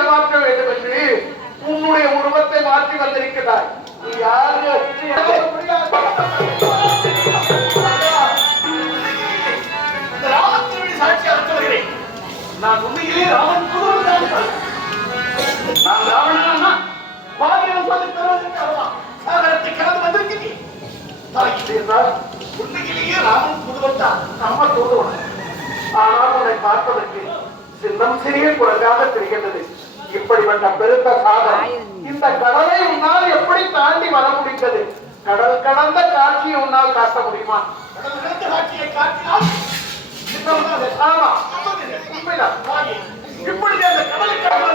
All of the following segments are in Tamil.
ஏமாற்ற வேண்டும் என்று உன்னுடைய உருவத்தை மாற்றி வந்திருக்கிறாய். நீ யாரு சாட்சியாக சொல்கிறேன். நான் உண்மையிலே ராமன் புதுவன். நான் ராவணனா பாகியம் சொல்லி தருவதற்காகவா சாகரத்தை கடந்து வந்திருக்கிறேன். உண்மையிலேயே ராமன் புதுவன் தான் நம்ம தோதுவன். ஆனால் உன்னை பார்ப்பதற்கு சின்னம் சிறிய குறையாக தெரிகின்றது. இப்படிப்பட்ட பெருத்த சாதனை இந்த கடலை உன்னால் எப்படி தாண்டி வர முடிந்தது? கடல் கடந்த காட்சியை உன்னால் காட்ட முடியுமா? கடல் கடந்த காட்சியை காட்டினால் இப்படி அந்த கடலை கடந்த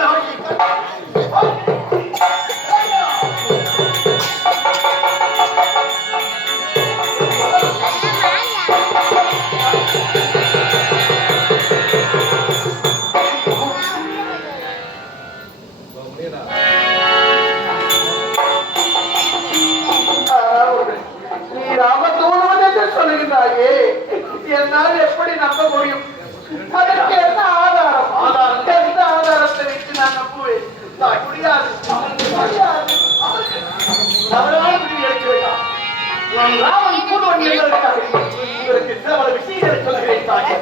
சொல்லுகிறாயே, என்னால் எப்படி நம்ப முடியும்? அதற்கு என்ன ஆதாரம்? எந்த ஆதாரத்தை வைத்து நான் நம்புவேன்? முடியாது. ராமன் கூடுவன் என்பதற்காக உங்களுக்கு சில விஷயங்களை சொல்கிறேன் தாயே.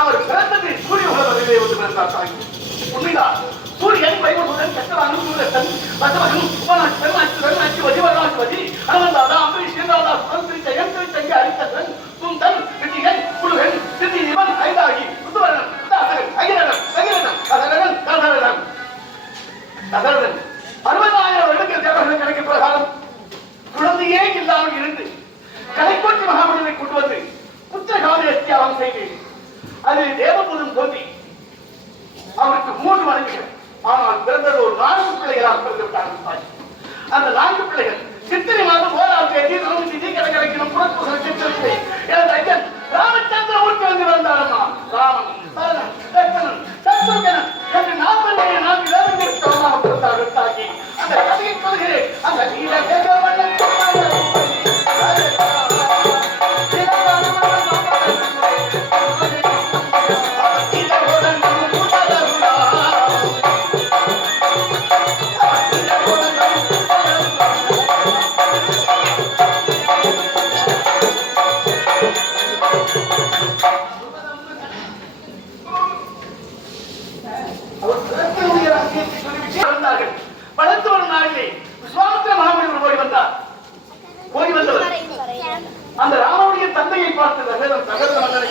அவர் பிறந்தது சூரிய உலகத்திலே வந்து பிறந்தார். உண்மைதான். சூரியன் வைகுண்டன் சக்கரவானும் சூரத்தன் வசவனும் உபநாட்டு பெருநாட்டு வெறுநாட்டு வதிவராட்சி அனவந்தாதா அம்பரீஷ் சேந்தாதா சுரந்திரி ஜெயம் திருச்சங்கி அரித்தன் குந்தன் விஜயன் குழுகன் சித்தி இவன் ஐந்தாகி புதுவரன் உதாசகன் அகிரன் சகிரன் கதரன் கதரன் கதரன் 60,000 வருடங்கள் தேவர்கள் கிடைக்க பிரகாரம் குழந்தையே இல்லாமல் இருந்து கலைக்கோட்டி மகாமனியை கொண்டு வந்து புத்திரகால தியாகம் செய்தேன். அதில் தேவபுரம் தோன்றி அவருக்கு 3 மனைவிகள். ஆனால் பிறந்தது ஒரு 4 பிள்ளைகளாக பிறந்து விட்டார்கள். அந்த 4 பிள்ளைகள் சித்திரை மாதம் 1ஆம் தேதி நவமி கிடைக்கணும் புறப்பு சித்திரை எனது ஐயன் ராமச்சந்திரமூர்த்தி வந்து வந்தாரம்மா. ராமன் சரணன் லட்சணன் சத்ருகனன் என்று 4 வேதங்களுக்கு பிறந்தார்கள். தாக்கி அந்த கதையை சொல்கிறேன். அந்த நீல வேதவண்ணன் வளர்த்து வரும் நாளிலே விஸ்வாமித்திர மகாமுனிவர் ஓடி வந்தார். ஓடி வந்தவர் அந்த ராமனுடைய தந்தையை பார்த்து தகவல்